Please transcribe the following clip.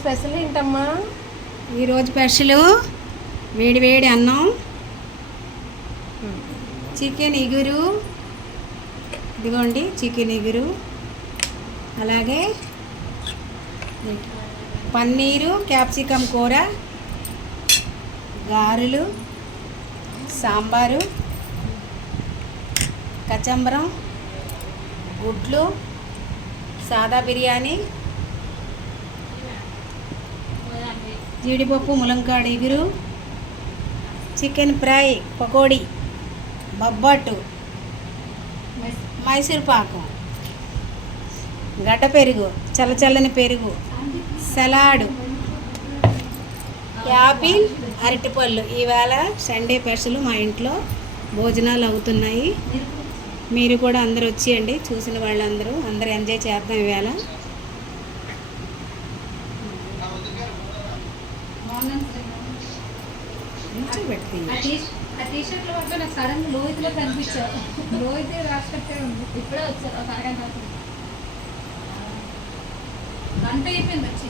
Special ఏంటమ్మా? ఈరోజు special వేడి వేడి అన్నం, చికెన్ ఇగురు, ఇదిగోండి చికెన్ ఇగురు, అలాగే పన్నీరు క్యాప్సికమ్ కూర, గారెలు, సాంబారు, కచంబరం, గుడ్లు, సాదా బిర్యానీ, జీడిపప్పు ములంకాడ ఇగురు, చికెన్ ఫ్రై, పకోడీ, బొబ్బట్టు, మైసూర్ పాకు, గడ్డ పెరుగు, చల్లచల్లని పెరుగు, సలాడు, యాపిల్, అరటిపళ్ళు. ఈవేళ సండే స్పెషల్ మా ఇంట్లో భోజనాలు అవుతున్నాయి. మీరు కూడా అందరూ వచ్చేయండి, చూసిన వాళ్ళందరూ ఎంజాయ్ చేద్దాం ఈవేళ. టీషర్ట్లో పట్ల నాకు సడన్ లోహిత్లో కనిపించారు. లోహిత్ రాష్ట్రపతి ఉంది. ఇప్పుడే వచ్చారు ఒక అరగంట గంట అయిపోయింది వచ్చి.